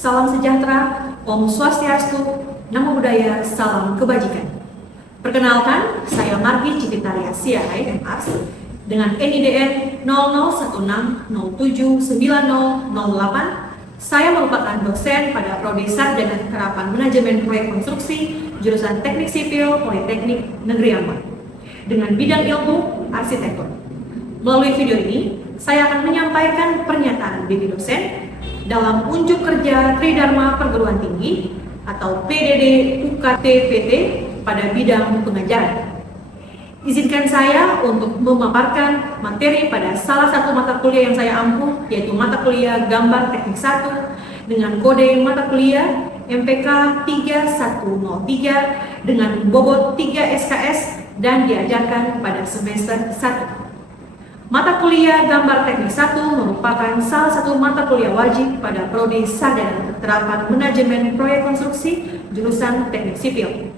Salam sejahtera, Om Swastiastu, Namo Buddhaya, salam kebajikan. Perkenalkan, saya Margi Cipitaria Siarai MS dengan NIDN 0016079008. Saya merupakan dosen pada Prodi Sarjana Terapan Manajemen Proyek Konstruksi jurusan Teknik Sipil Politeknik Negeri Ambon dengan bidang ilmu arsitektur. Melalui video ini, saya akan menyampaikan pernyataan diri dosen dalam unjuk kerja Tridharma Perguruan Tinggi atau PDD UKT-PT pada bidang pengajaran. Izinkan saya untuk memaparkan materi pada salah satu mata kuliah yang saya ampuh, yaitu mata kuliah Gambar Teknik 1 dengan kode mata kuliah MPK 3103 dengan bobot 3 SKS dan diajarkan pada semester 1. Mata kuliah Gambar Teknik 1 merupakan salah satu mata kuliah wajib pada Prodi Sarjana Terapan Manajemen Proyek Konstruksi jurusan Teknik Sipil.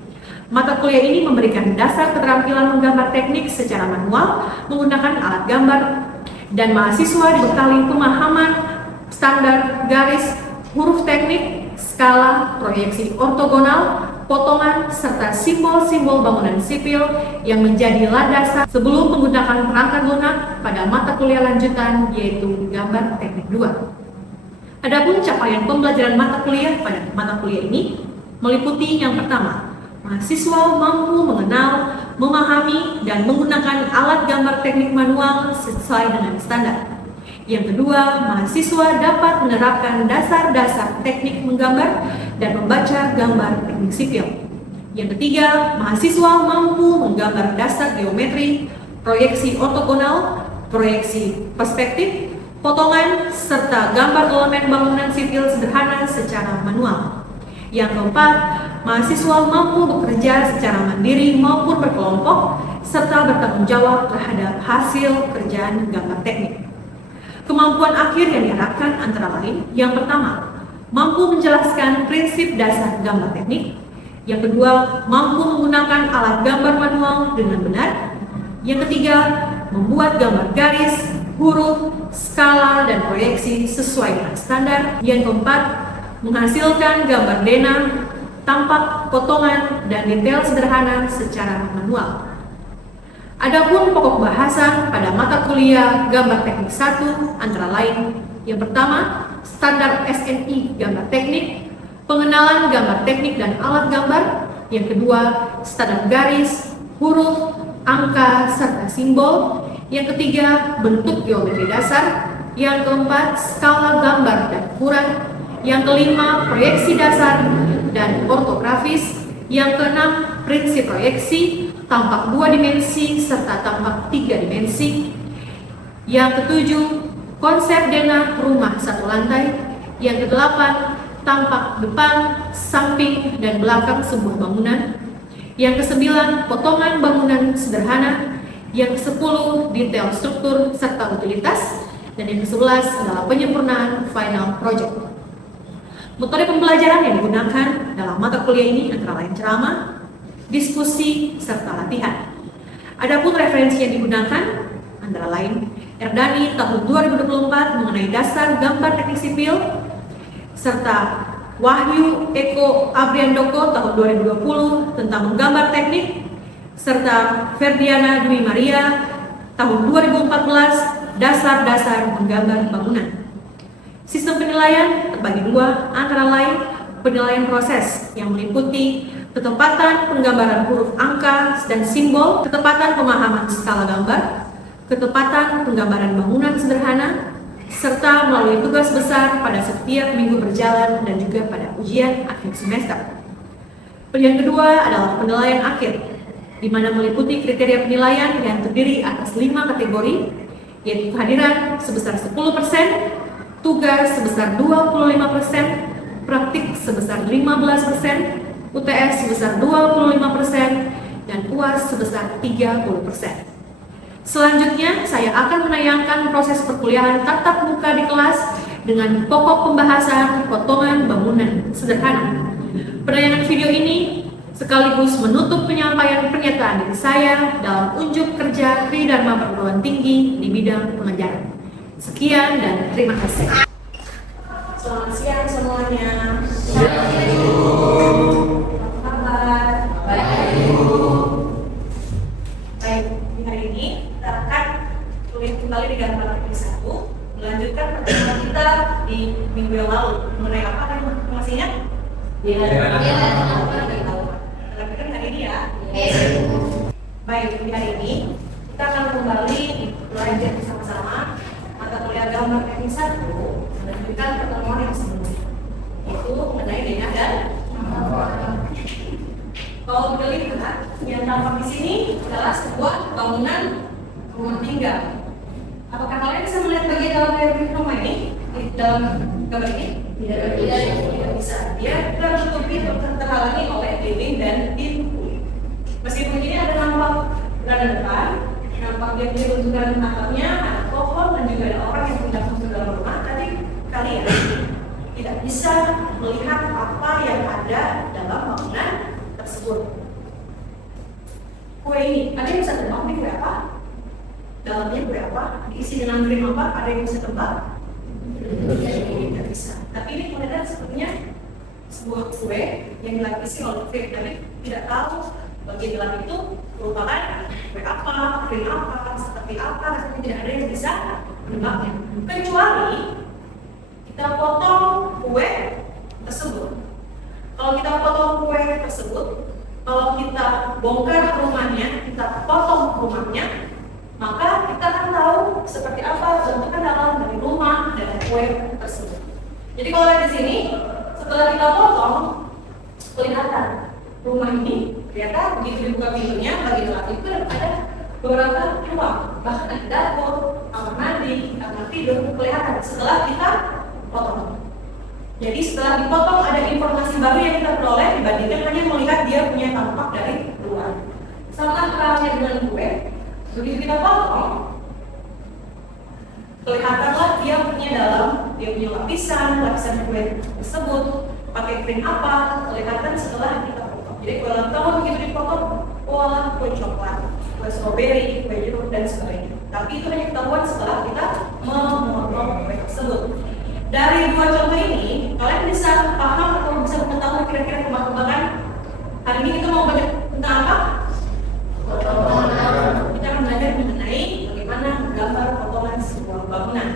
Mata kuliah ini memberikan dasar keterampilan menggambar teknik secara manual menggunakan alat gambar, dan mahasiswa dibekali pemahaman standar garis, huruf teknik, skala, proyeksi ortogonal, potongan, serta simbol-simbol bangunan sipil yang menjadi landasan sebelum menggunakan perangkat lunak pada mata kuliah lanjutan, yaitu Gambar Teknik 2. Adapun capaian pembelajaran mata kuliah pada mata kuliah ini meliputi yang pertama, mahasiswa mampu mengenal, memahami, dan menggunakan alat gambar teknik manual sesuai dengan standar. Yang kedua, mahasiswa dapat menerapkan dasar-dasar teknik menggambar dan membaca gambar teknik sipil. Yang ketiga, mahasiswa mampu menggambar dasar geometri, proyeksi ortogonal, proyeksi perspektif, potongan, serta gambar elemen bangunan sipil sederhana secara manual. Yang keempat, mahasiswa mampu bekerja secara mandiri maupun berkelompok, serta bertanggung jawab terhadap hasil kerjaan gambar teknik. Kemampuan akhir yang diharapkan antara lain, yang pertama, mampu menjelaskan prinsip dasar gambar teknik. Yang kedua, mampu menggunakan alat gambar manual dengan benar. Yang ketiga, membuat gambar garis, huruf, skala, dan proyeksi sesuai dengan standar. Yang keempat, menghasilkan gambar denah, tampak, potongan, dan detail sederhana secara manual. Adapun pokok bahasan pada mata kuliah Gambar Teknik 1 antara lain, yang pertama, standar SNI gambar teknik, pengenalan gambar teknik dan alat gambar. Yang kedua, standar garis, huruf, angka, serta simbol. Yang ketiga, bentuk geometri dasar. Yang keempat, skala gambar dan ukuran. Yang kelima, proyeksi dasar dan ortografis. Yang keenam, prinsip proyeksi, tampak 2 dimensi serta tampak 3 dimensi. Yang ketujuh, konsep denah rumah satu lantai. Yang kedelapan, tampak depan, samping, dan belakang sebuah bangunan. Yang kesembilan, potongan bangunan sederhana. Yang kesepuluh, detail struktur serta utilitas. Dan yang ke-11 adalah penyempurnaan final project. Metode pembelajaran yang digunakan dalam mata kuliah ini antara lain ceramah, diskusi, serta latihan. Adapun referensi yang digunakan antara lain Erdani tahun 2024 mengenai dasar gambar teknik sipil, serta Wahyu Eko Abriandoko tahun 2020 tentang menggambar teknik, serta Ferdiana Dwi Maria tahun 2014 dasar-dasar menggambar bangunan. Sistem penilaian terbagi dua, antara lain penilaian proses yang meliputi ketepatan penggambaran huruf angka dan simbol, ketepatan pemahaman skala gambar, ketepatan penggambaran bangunan sederhana, serta melalui tugas besar pada setiap minggu berjalan dan juga pada ujian akhir semester. Yang kedua adalah penilaian akhir, di mana meliputi kriteria penilaian yang terdiri atas 5 kategori, yaitu kehadiran sebesar 10%, tugas sebesar 25%, praktik sebesar 15%, UTS sebesar 25%, dan UAS sebesar 30%. Selanjutnya, saya akan menayangkan proses perkuliahan tatap muka di kelas dengan pokok pembahasan potongan bangunan sederhana. Penayangan video ini sekaligus menutup penyampaian pernyataan diri saya dalam unjuk kerja Tridharma Perguruan Tinggi di bidang pengajaran. Sekian dan terima kasih. Selamat siang semuanya. Baik, di hari ini kita akan kuliah kembali di gambar teknik 1, melanjutkan pertemuan kita di minggu yang lalu. Mengenai apa kan masih ingat? Iya. Tapi kan hari ini ya. Baik, di hari ini kita akan kembali belajar bersama-sama mata kuliah gambar teknik 1, melanjutkan pertemuan yang sebelumnya, yaitu mengenai denah dan kalau kita lihat, yang tampak di sini adalah sebuah bangunan rumah tinggal. Apakah kalian bisa melihat bagian dalam dari rumah ini di dalam gambar ini? Tidak bisa. Dia tertutupi terhalangi oleh dinding dan pintu. Meskipun ini ada nampak berada depan, nampak dia punya bentukan atapnya, ada pohon dan juga ada orang yang hendak masuk dalam rumah. Tapi kalian tidak bisa melihat apa yang ada dalam bangunan tersebut. Kue ini, ada yang bisa tebak nih kue apa? Dalamnya kue apa? Diisi dengan krim apa? Ada yang bisa tebak? Tidak bisa. Tapi ini kelihatan sepertinya sebuah kue yang dilapisi oleh krim. Tapi tidak tahu bagian dalam itu merupakan kue apa, krim apa, seperti apa. Rasanya tidak ada yang bisa menebaknya. Kecuali kita potong kue tersebut. Kalau kita potong kue tersebut, kalau kita bongkar rumahnya, kita potong rumahnya, maka kita akan tahu seperti apa bentukan dalam dari rumah dan kue tersebut. Jadi kalau lihat di sini, setelah kita potong, kelihatan rumah ini, ternyata begitu dibuka pintunya, bagian dalam itu ada beberapa ruang, bahkan ada dapur, kamar mandi, kamar tidur, kelihatan setelah kita potong. Jadi setelah dipotong ada informasi baru yang kita peroleh dibandingkan hanya melihat dia punya tampak dari luar. Sama halnya dengan kue, begitu kita potong, kelihatanlah dia punya lapisan kue tersebut pakai krim apa, kelihatan setelah kita potong. Jadi kue ulang tahun begitu dipotong, kue coklat, kue stroberi, kue jeruk dan sebagainya. Tapi itu hanya ketahuan setelah kita memotong kue tersebut. Dari dua contoh ini, kalian bisa paham atau bisa mengetahui kira-kira tebak-tebakan. Hari ini kita mau belajar tentang apa? Kita akan belajar mengenai bagaimana menggambar potongan sebuah bangunan.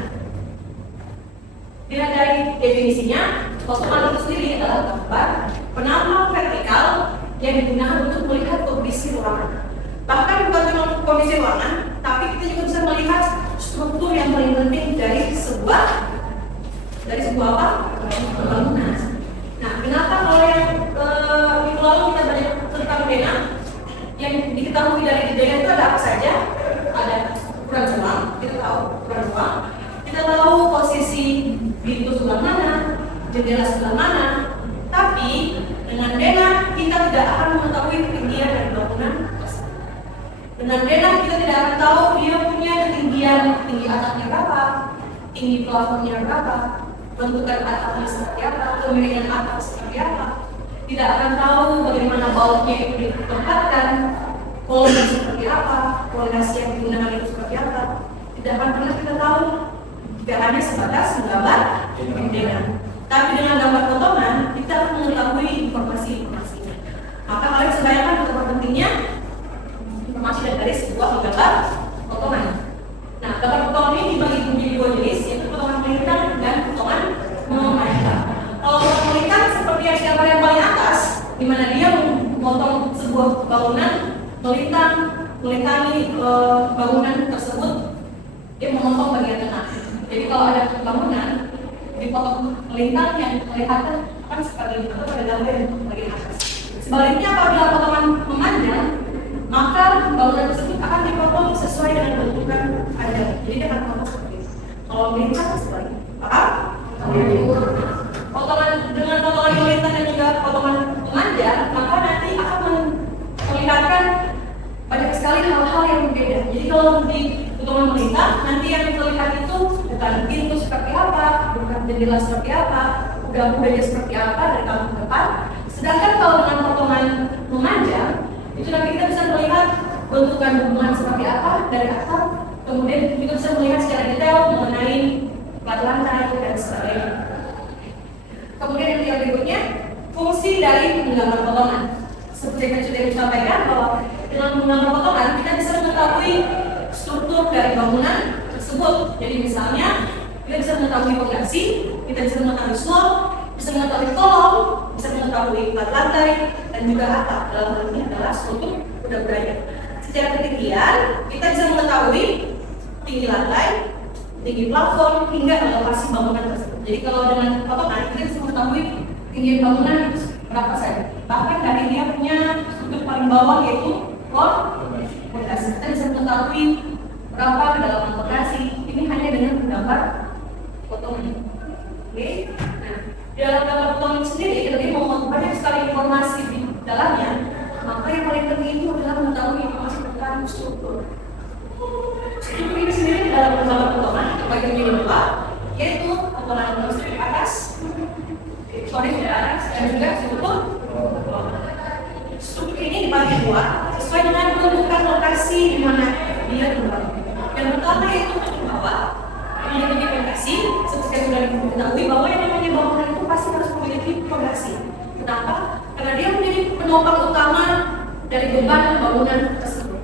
Dilihat dari definisinya, potongan itu sendiri adalah gambar penambang vertikal yang digunakan untuk melihat kondisi ruangan. Bahkan bukan cuma kondisi ruangan, tapi kita juga bisa melihat struktur yang paling penting dari sebuah apa? Bangunan. Nah, kenapa kalau yang minggu lalu kita belajar tentang denah, yang diketahui dari denah itu ada apa saja? Ada ukuran ruang, kita tahu ukuran ruang, kita tahu posisi pintu sebelah mana, jendela sebelah mana. Tapi dengan denah kita tidak akan mengetahui ketinggian dari bangunan. Dengan denah kita tidak akan tahu dia punya tinggi atapnya berapa, tinggi plafonnya berapa, bentukan atapnya seperti apa, kemiringan atap seperti apa. Tidak akan tahu bagaimana bautnya itu ditempatkan, kolomnya seperti apa, kualitas yang digunakan itu seperti apa. Tidak akan pernah kita tahu. Tidak hanya sebatas menggambar denah. Tapi dengan gambar potongan kita akan mengetahui informasi-informasinya. Maka kalian bisa bayangkan betapa pentingnya informasi dari sebuah gambar potongan. Nah, gambar potongan ini dibagi menjadi dua jenis, yaitu potongan melintang dan potongan memanjang. Kalau potongan melintang seperti yang gambar yang paling atas, di mana dia memotong sebuah bangunan, melintangi bangunan tersebut, dia memotong bagian tengah. Jadi kalau ada bangunan dipotong melintang yang kelihatan seperti itu pada gambar yang bagian atas. Sebaliknya apabila potongan memanjang, maka bangunan tersebut akan dipotong sesuai dengan bentukan ajar. Jadi dia akan potong seperti ini. Kalau melintang seperti paham? Potongan dengan potongan melintang dan juga potongan memanjang, maka nanti akan memperlihatkan banyak sekali hal-hal yang berbeda. Jadi kalau di potongan melintang, nanti yang terlihat itu bukan pintu seperti apa, bukan jendela seperti apa, udah seperti apa dari kampung depan. Sedangkan kalau dengan potongan memanjang, itu nanti kita bisa melihat bentukan hubungan seperti apa dari atap, kemudian kita bisa melihat secara detail mengenai plat lantai dan sebagainya. Kemudian yang berikutnya, fungsi dari menggambar potongan. Seperti yang sudah disampaikan bahwa dengan menggambar potongan kita bisa mengetahui struktur dari bangunan tersebut. Jadi misalnya kita bisa mengetahui fondasi, kita bisa mengetahui slab, bisa mengetahui kolom, bisa mengetahui plat lantai, dan juga atap. Dalam hal ini adalah struktur udah berada. Secara ketinggian, kita bisa mengetahui tinggi lantai, tinggi plafon, hingga elevasi bangunan tersebut. Jadi kalau dengan potongan, kita bisa mengetahui tinggi bangunan itu berapa saja. Bahkan dari dia punya struktur paling bawah yaitu fondasi. Kita bisa mengetahui berapa kedalaman fondasi. Ini hanya dengan menggambar potongan. Oke. Nah, dalam gambar potongan sendiri, kita mau banyak sekali informasi di dalamnya. Maka yang paling penting itu adalah mengetahui informasi tentang struktur. Struktur ini sendiri dalam gambar potongan bagian ini dua, yaitu potongan konstruksi atas, di atas, dan juga struktur. Struktur ini dibagi dua sesuai dengan bentukan lokasi di mana dia terbangun. Yang pertama yaitu bentuk bawah, yang memiliki fondasi. Seperti yang sudah diketahui bahwa yang namanya bangunan itu pasti harus memiliki fondasi. Kenapa? Karena dia menjadi penopang utama dari beban bangunan tersebut.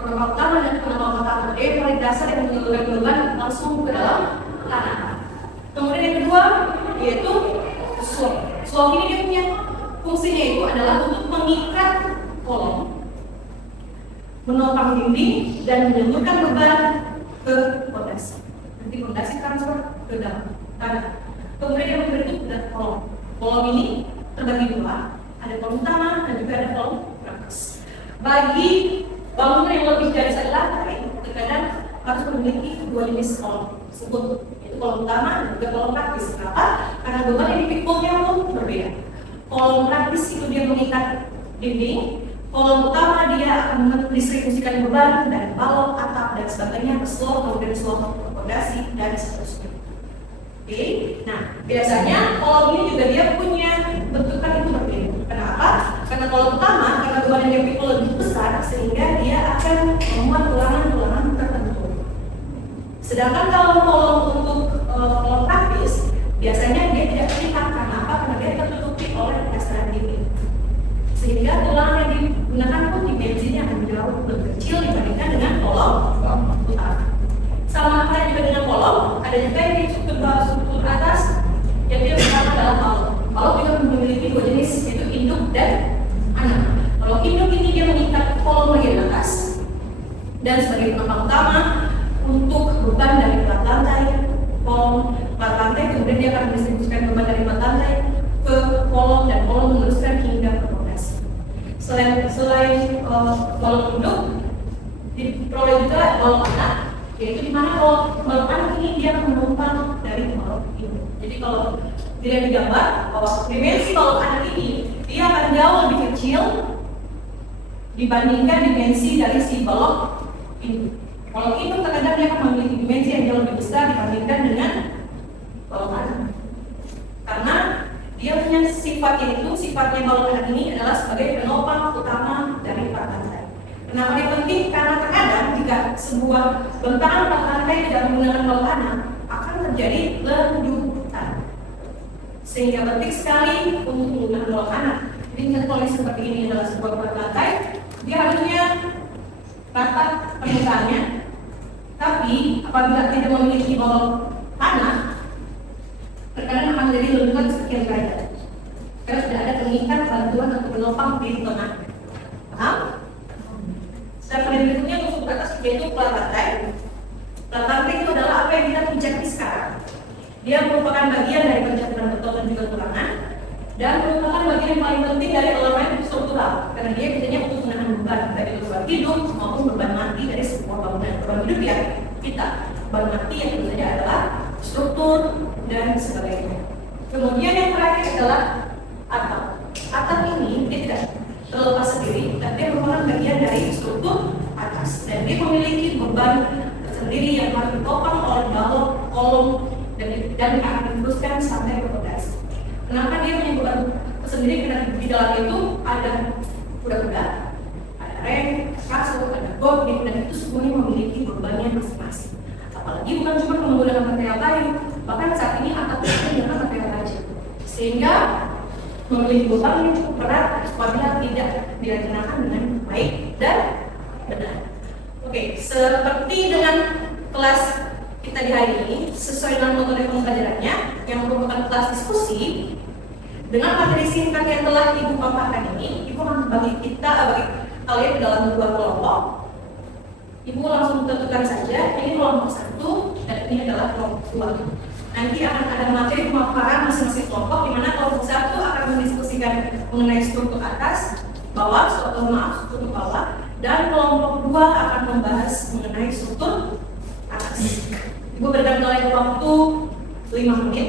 Penopang utama dan penopang utama dia paling dasar yang menurunkan beban langsung ke dalam tanah. Kemudian yang kedua yaitu slab. Slab ini dia punya fungsinya itu adalah untuk mengikat kolom, menopang dinding dan menyemburkan beban ke fondasi. Nanti fondasi transfer ke dalam tanah. Kemudian yang berikut adalah kolom. Kolom ini terbagi dua, ada kolom utama dan juga ada kolom praktis. Bagi bangunan yang lebih dari satu lantai, terkadang harus memiliki dua jenis kolom tersebut, yaitu kolom utama dan juga kolom praktis. Kenapa? Karena beban yang dipikulnya pun berbeda. Kolom praktis itu dia mengikat dinding, kolom utama dia akan mendistribusikan beban dari balok, atap, dan sebagainya ke slab, kemudian slab fondasi dan seterusnya. Oke, nah biasanya kolom ini juga dia punya bentukan itu berbeda. Kenapa? Karena kolom utama, karena beban yang dipikul lebih besar, sehingga dia akan memuat tulangan-tulangan tertentu. Sedangkan kalau kolom untuk kolom praktis, biasanya dia tidak terlihat. Karena apa? Karena dia tertutupi oleh plesteran dinding. Sehingga tulangan yang digunakan pun dimensinya akan jauh lebih kecil dibandingkan dengan kolom utama. Sama halnya juga dengan kolom, ada juga yang di struktur atas yang dia pertama adalah balok. Balok juga memiliki dua jenis, yaitu induk dan anak. Kalau induk ini dia mengikat kolom bagian atas dan sebagai penopang utama untuk beban dari plat lantai, kolom plat lantai, kemudian dia akan mendistribusikan beban dari plat lantai ke kolom dan kolom meneruskan hingga ke fondasi. Selain balok induk, diperoleh juga balok anak, yaitu di mana kalau balok anak ini dia akan menumpang dari balok induk. Jadi kalau tidak digambar bahwa dimensi balok anak ini dia akan jauh lebih kecil dibandingkan dimensi dari si balok induk. Balok induk terkadang dia akan memiliki dimensi yang jauh lebih besar dibandingkan dengan balok anak. Karena dia punya sifat yaitu sifatnya balok anak ini adalah sebagai penopang utama dari plat lantai. Kenapa ini penting? Karena terkadang jika sebuah bentangan plat lantai tidak menggunakan balok anak akan terjadi lenjutan. Sehingga penting sekali untuk menggunakan balok anak. Jadi kalau seperti ini adalah sebuah plat lantai, dia harusnya rata permukaannya. Tapi apabila tidak memiliki balok anak, terkadang akan menjadi lenjutan sekian derajat. Karena tidak ada pengikat bantuan atau penopang di tengah. Paham? Dan berikutnya untuk atas yaitu plat lantai. Plat lantai itu adalah apa yang kita pijaki sekarang. Dia merupakan bagian dari pencatutan beton dan juga tulangan, dan merupakan bagian yang paling penting dari elemen struktural karena dia biasanya untuk menahan beban dari luar. kita. Bahan mati yang tentu saja adalah struktur dan sebagainya. Kemudian yang terakhir adalah atap. Atap ini tidak terlepas sendiri, tapi dia merupakan bagian dari struktur atas dan dia memiliki beban tersendiri yang harus ditopang oleh balok, kolom, dan akan diteruskan sampai ke pondasi. Kenapa dia punya beban tersendiri? Karena di dalam itu ada kuda-kuda, ada reng, kasur, ada boarding, dan itu semuanya memiliki bebannya masing-masing. Apalagi bukan cuma menggunakan material kayu, bahkan saat ini atap kita menggunakan material baja, sehingga memiliki beban yang cukup berat apabila tidak direncanakan dengan baik dan benar. Oke, seperti dengan kelas kita di hari ini, sesuai dengan metode pembelajarannya yang merupakan kelas diskusi, dengan materi singkat yang telah Ibu paparkan ini, Ibu akan bagi kalian ke dalam dua kelompok. Ibu langsung tentukan saja, ini kelompok 1 dan ini adalah kelompok 2. Nanti akan ada materi pemaparan masing-masing kelompok, di mana kelompok 1 akan mendiskusikan mengenai struktur atas, bawah, struktur bawah, dan kelompok 2 akan membahas mengenai struktur atas. Ibu berikan kalian waktu 5 menit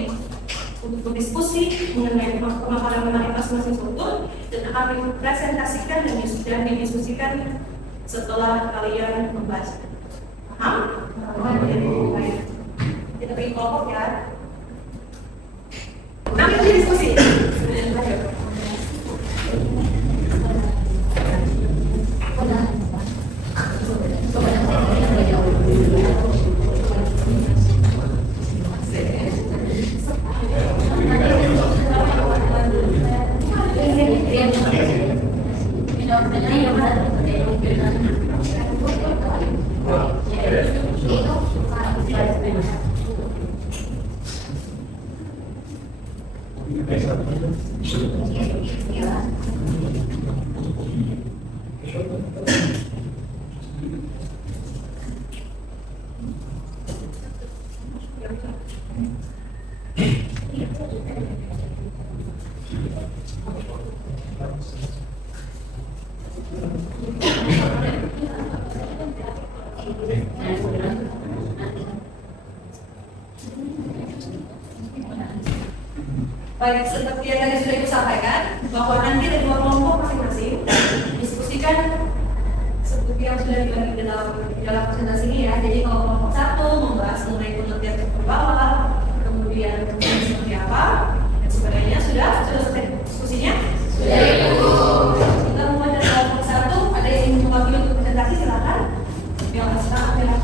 untuk berdiskusi mengenai pemaparan mengenai masing-masing struktur dan akan dipresentasikan dan didiskusikan setelah kalian membaca. Paham? Baik. Kita bagi kelompok ya. Nanti kita diskusi. Baik, seperti yang tadi sudah Ibu sampaikan, bahwa nanti ada dua kelompok masing-masing diskusikan seperti yang sudah dibagi di dalam presentasi ini ya. Jadi kalau kelompok 1 membahas mengenai pengertian struktur bawah, kemudian seperti apa dan sebagainya. Sudah selesai diskusinya? Sudah, Ibu. Kita mulai dari kelompok 1. Ada yang ingin mewakili untuk presentasi, silakan. Yang sekarang ya.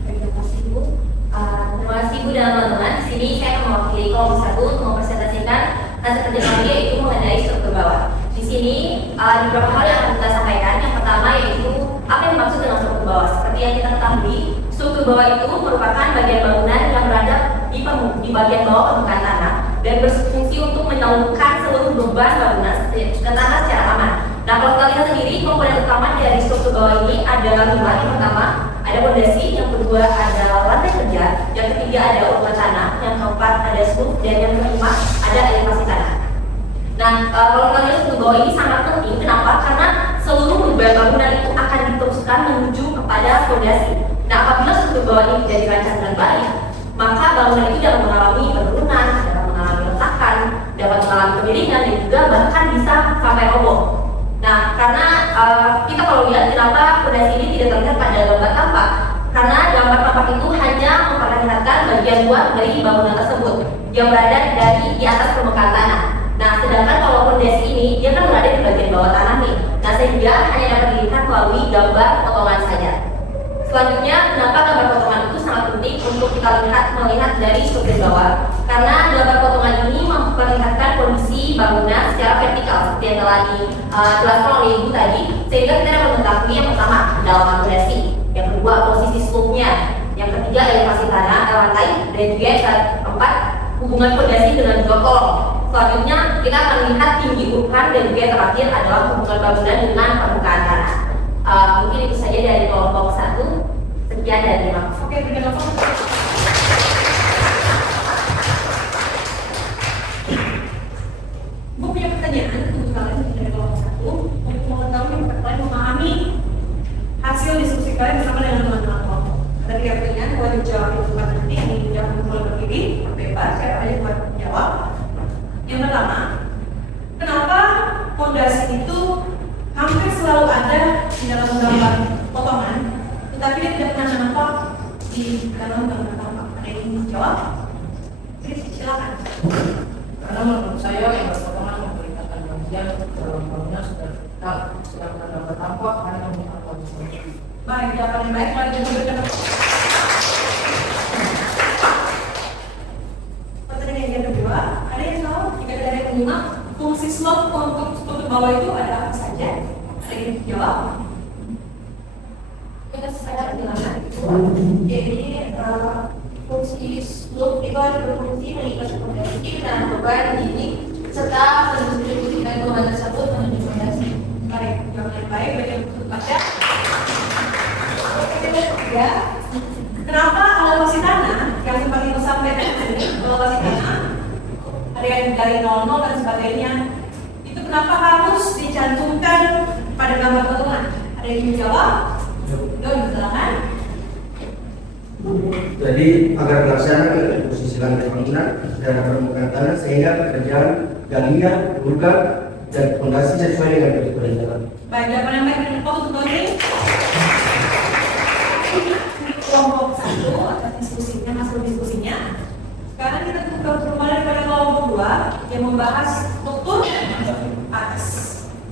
Terima kasih Bu dan teman-teman. Di sini saya akan mewakili kelompok 1 untuk mempresentasikan hasil kerja kami, yaitu mengenai struktur bawah. Di sini beberapa hal yang akan kita sampaikan. Yang pertama yaitu apa yang dimaksud dengan struktur bawah. Seperti yang kita ketahui, struktur bawah itu merupakan bagian bangunan yang berada di bagian bawah permukaan tanah dan berfungsi untuk menyalurkan seluruh beban bangunan ke tanah secara aman. Nah, kalau kita lihat sendiri, komponen utama dari struktur bawah ini ada 5. Yang pertama ada fondasi, yang kedua ada lantai kerja, yang ketiga ada urutan tanah, yang keempat ada roof, dan yang kelima ada elevasi tanah. Nah, kalau kita lihat struktur bawah ini sangat penting. Kenapa? Karena seluruh beban bangunan itu akan diteruskan menuju kepada fondasi. Nah, apabila struktur bawah ini tidak dirancang dengan baik, maka bangunan itu dapat mengalami penurunan, dapat mengalami retakan, dapat mengalami kemiringan, dan juga bahkan bisa sampai roboh. Nah, karena kita kalau lihat kenapa fondasi ini tidak terlihat pada gambar tampak, karena gambar tampak itu hanya memperlihatkan bagian luar dari bangunan tersebut yang berada di atas permukaan tanah. Nah, sedangkan kalau fondasi ini dia kan berada di bagian bawah tanah nih. Nah, sehingga hanya dapat dilihat melalui gambar potongan saja. Selanjutnya, kenapa gambar potongan itu sangat penting untuk kita melihat dari struktur bawah? Karena gambar potongan ini memperlihatkan kondisi bangunan secara vertikal seperti yang telah dijelaskan oleh Ibu tadi, sehingga kita dapat mengetahui yang pertama kedalaman fondasi, yang kedua posisi slope-nya, yang ketiga elevasi tanah, lantai, dan juga yang keempat hubungan fondasi dengan dua kolom. Selanjutnya kita akan melihat tinggi urukan dan juga yang terakhir adalah hubungan bangunan dengan permukaan tanah. Mungkin itu saja dari kelompok 1. Sekian dan terima kasih. Oke, terima kasih. Bu punya pertanyaan untuk kalian dari kelompok 1 untuk mengetahui kalian memahami hasil diskusi kalian dalam gambar potongan, tetapi dia tidak pernah nampak di dalam gambar tampak. Ada yang ingin jawab? Silakan. Karena menurut saya yang berpotongan memperlihatkan bagian dalam bangunan sudah vital, sedangkan gambar tampak hanya memperlihatkan bagian. Baik, jawaban yang baik. Mari kita berikan pertanyaan yang kedua. Ada yang tahu jika dari menyimak fungsi slot untuk struktur bawah itu ada apa saja? Ada yang jawab? Kita saya bilang Jadi fungsi slope itu berfungsi mengikat fondasi dan beban dinding serta mendistribusikan beban tersebut menuju fondasi. baik, jawaban yang baik. Bagi yang baca. Ya. Kenapa alokasi tanah yang seperti itu sampaikan tadi, alokasi tanah ada yang dari 00 dan sebagainya, itu kenapa harus dicantumkan pada gambar potongan? Ada yang ingin jawab? Silakan. Jadi agar melaksanakan posisi lantai bangunan dan permukaan tanah sehingga pekerjaan galian, buka dan fondasi sesuai dengan ketentuan jalan. Baik, jawaban yang baik dari untuk Tony. Kelompok 1 atas diskusinya, hasil diskusinya. Sekarang kita kembali pada kelompok 2 yang membahas struktur atas.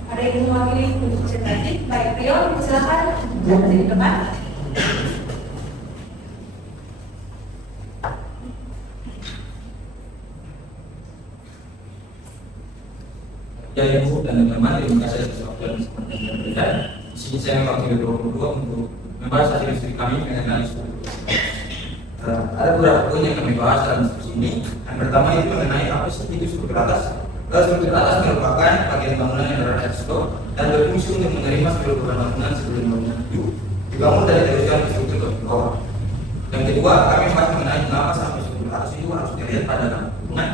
Ada yang mewakili untuk presentasi? Baik, Rio, silakan di depan. Ya Ibu dan teman-teman, terima kasih atas waktu dan kesempatan yang diberikan. Di sini saya mewakili 22 untuk membahas hasil diskusi kami mengenai struktur. Ada beberapa poin yang kami bahas dalam diskusi ini. Yang pertama itu mengenai apa sih itu struktur atas. Struktur atas merupakan bagian bangunan yang berada di slope dan berfungsi untuk menerima seluruh beban bangunan sebelum bangunan itu dibangun dan diteruskan ke struktur ke bawah. Yang kedua, kami membahas mengenai mengapa sampai struktur atas itu harus dilihat pada bangunan.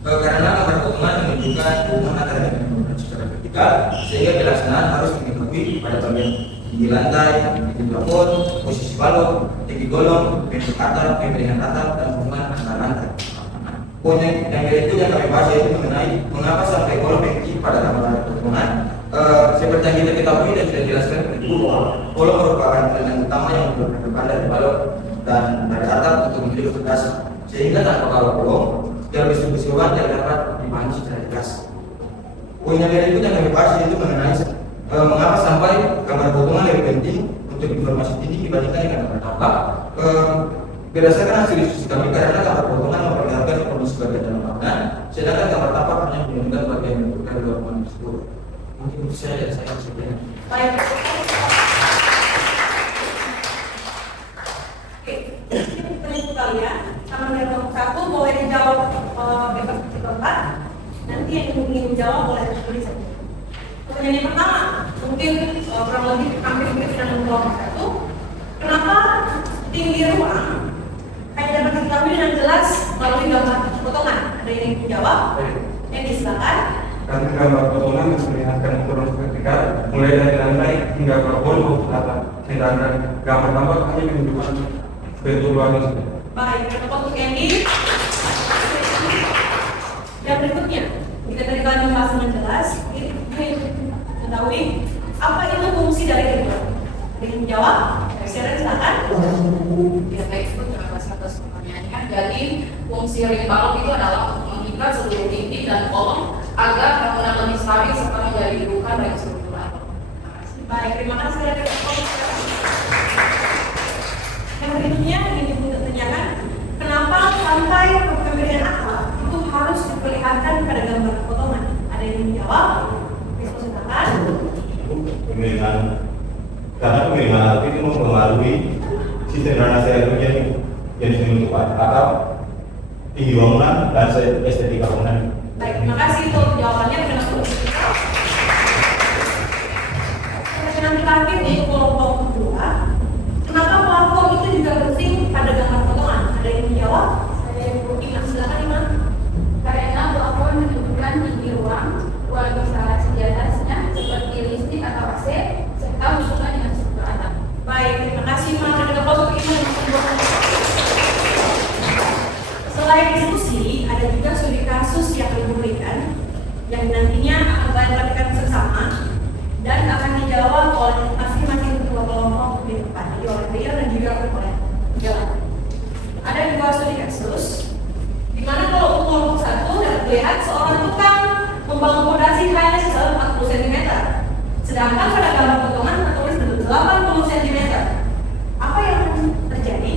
Karena gambar potongan menunjukkan hubungan antara bangunan secara vertikal, sehingga pelaksanaan harus mengikuti pada bagian tinggi lantai, tinggi plafon, posisi balok, tinggi golong, bentuk atap, pemberian atap, dan hubungan antar lantai. Poin yang berikutnya yang kami bahas yaitu mengenai mengapa sampai kolom tinggi pada gambar potongan. Seperti yang kita ketahui dan sudah dijelaskan pada bahwa kolom merupakan elemen utama yang berdepan dari balok dan dari atap untuk menjadi fondasi, sehingga tanpa kolom jalur distribusi beban tidak dapat dipahami secara jelas. Poin yang berikutnya yang kami bahas yaitu mengenai mengapa sampai gambar potongan lebih penting untuk informasi tinggi dibandingkan dengan gambar tampak. Berdasarkan hasil diskusi kami, karena gambar potongan memperlihatkan kondisi bagian dalam bangunan, sedangkan gambar tampak hanya menunjukkan bagian bentuk dari bangunan tersebut. Mungkin itu saja dari saya sebenarnya. Baik. Oke, ini pertanyaan kalian. Sama dengan nomor 1 boleh dijawab bebas di tempat. Nanti yang ingin menjawab boleh tulis saja. Pertanyaan yang pertama, mungkin kurang lebih hampir mirip dengan kelompok 1. Kenapa tinggi ruang hanya dapat diketahui dengan jelas melalui gambar potongan? Ada yang ingin menjawab? Yang disilakan. Karena gambar potongan memperlihatkan ukuran vertikal mulai dari lantai hingga plafon maupun atap, sedangkan gambar tampak hanya menunjukkan bentuk luarnya saja. Baik, untuk Candy. Yang berikutnya, kita tadi kalian membahas dengan jelas, ini mengetahui apa itu fungsi dari ring. Ada yang menjawab? Sharon, silakan. Ya baik, itu terima kasih atas pertanyaannya. Jadi fungsi ring balok itu adalah untuk mengikat seluruh dinding dan kolom agar bangunan lebih stabil serta menjadi rujukan bagi seluruh atap. Baik, terima kasih dari yang berikutnya ingin ditanyakan, kenapa sampai pemberian akhlak itu harus diperlihatkan pada gambar potongan? Ada yang menjawab? Silakan. Karena pemilihan alat itu mempengaruhi sistem drainase air hujan jenis bentuk atap, tinggi bangunan, dan estetika bangunan. Baik, terima kasih untuk jawabannya. Pertanyaan terakhir untuk kelompok kedua, kenapa plafon itu juga penting pada gambar potongan? Ada yang menjawab? Saya Iman, silakan Iman. Karena plafon menunjukkan tinggi ruang besaran sejajarnya seperti listrik atau AC serta hubungan dengan struktur atap. Baik, terima kasih Iman. Ada kelompok Iman. Selain diskusi, ada juga studi kasus yang diberikan yang nantinya akan dan akan dijawab oleh masing-masing ketua kelompok di depan, jadi oleh beliau dan juga oleh jalan. Ada dua studi kasus, di mana kalau untuk kelompok 1 dapat melihat seorang tukang membangun fondasi hanya sedalam 40 cm, sedangkan pada gambar potongan tertulis 80 cm. Apa yang terjadi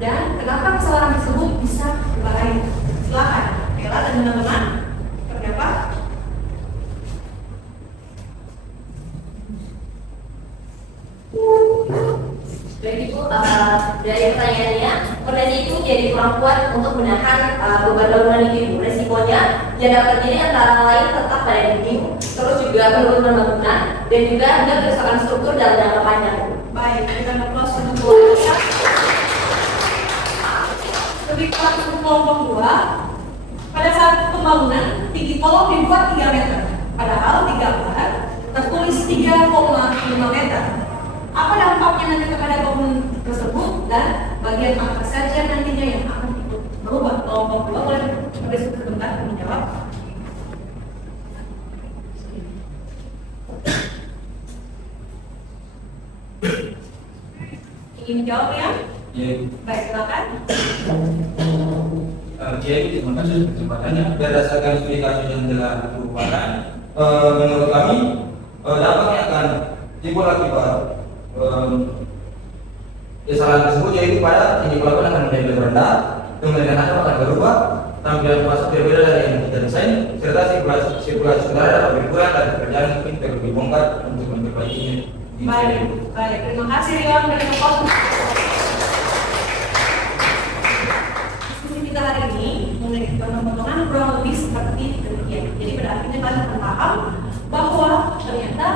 dan kenapa kesalahan tersebut bisa berbahaya? Silakan, Ella dan teman-teman, berapa? Jadi itu dari pertanyaannya, fondasi itu jadi kurang kuat untuk menahan beban bangunan itu. Resikonya janda terdiri antara lain tetap pada dinding, terus juga penurunan bangunan, dan juga ada kerusakan struktur dalam jangka panjang. Baik, kita aplaus untuk kelompok. Lebih kelas untuk kelompok 2, pada saat pembangunan tinggi kolom dibuat 3 meter, padahal 3 bar tertulis 3,5 meter. Apa dampaknya nanti kepada bangunan tersebut dan bagian apa saja nantinya yang akan ikut berubah? Kelompok 2 boleh berdiskusi sebentar menjawab. Ingin menjawab ya? Ya, Baik, silakan. jadi terima kasih kesempatannya. Berdasarkan studi kasus yang telah dilakukan, menurut kami dampaknya akan timbul akibat kesalahan tersebut, yaitu pada tinggi pelabuhan akan menjadi lebih rendah, kemudian akan berubah, tampilan masuk berbeda dari yang kita desain, serta sirkulasi udara dapat berkurang dan pekerjaan mungkin perlu dibongkar untuk memperbaikinya. Baik, baik. Terima kasih Rion dari Kepos. Diskusi kita hari ini mengenai potongan kurang lebih seperti demikian. Jadi pada akhirnya kalian akan paham bahwa ternyata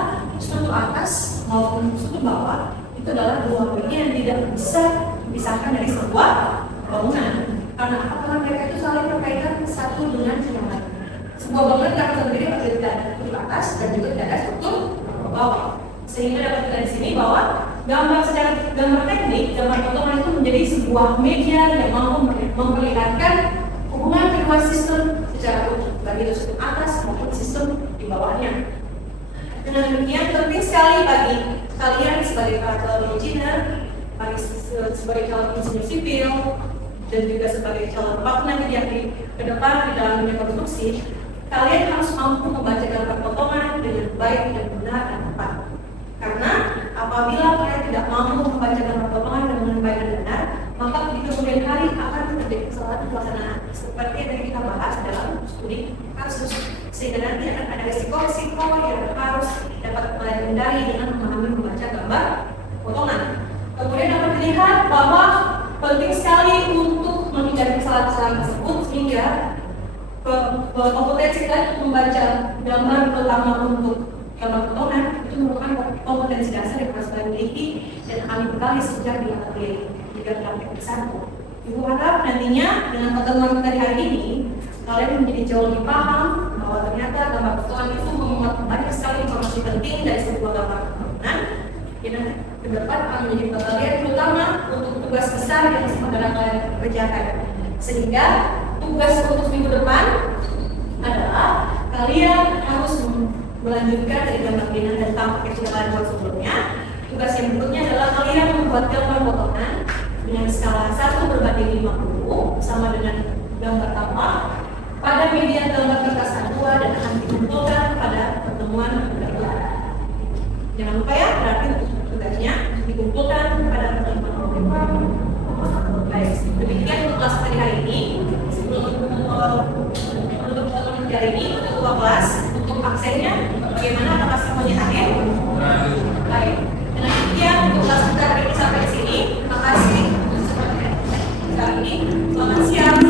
struktur atas maupun struktur bawah itu adalah dua bagian yang tidak bisa dipisahkan dari sebuah bangunan. Karena apa? Karena mereka itu saling berkaitan satu dengan yang lain. Sebuah bangunan tidak akan terdiri dari struktur atas dan juga tidak ada struktur bawah. Sehingga dapat kita di sini bahwa gambar teknik, gambar potongan itu menjadi sebuah media yang mampu memperlihatkan hubungan kedua sistem secara utuh, baik itu sistem atas maupun sistem di bawahnya. Dengan demikian penting sekali bagi kalian sebagai para calon engineer, sebagai calon insinyur sipil, dan juga sebagai calon partner yang di ke depan di dalam dunia konstruksi, kalian harus mampu membaca gambar potongan dengan baik dan benar dan tepat. Karena apabila kalian tidak mampu membaca gambar potongan dengan baik dan benar, maka di kemudian hari akan terjadi kesalahan pelaksanaan seperti yang tadi kita bahas dalam studi kasus, sehingga nanti akan ada risiko-risiko yang harus dapat kalian hindari dengan memahami membaca gambar potongan. Kemudian dapat dilihat bahwa penting sekali untuk menghindari kesalahan-kesalahan tersebut, sehingga kompetensi kalian membaca gambar terutama untuk gambar potongan itu merupakan kompetensi dasar yang harus kalian miliki dan kami bekali sejak di atelier teknik 1. Ibu harap nantinya dengan pertemuan kita di hari ini kalian menjadi jauh lebih paham bahwa ternyata gambar potongan itu memuat banyak sekali informasi penting dari sebuah gambar bangunan yang ke depan akan menjadi kalian terutama untuk tugas besar yang sementara kalian kerjakan. Sehingga tugas untuk minggu depan adalah kalian harus melanjutkan dari gambar binaan dan tampak yang sudah kalian buat sebelumnya. Tugas yang berikutnya adalah kalian membuat gambar potongan dengan skala 1/50 sama dengan gambar tampak pada media gambar kertas A2 dan akan dikumpulkan pada pertemuan kedua. Jangan lupa ya, berarti tugasnya dikumpulkan pada pertemuan kedua. Baik, demikian untuk kelas hari ini. Sebelum untuk hari ini, ketua kelas untuk aksennya bagaimana, apakah semuanya hadir? Baik, dengan demikian untuk kelas kita hari ini sampai di sini. Terima kasih. Seperti hari ini, selamat siang.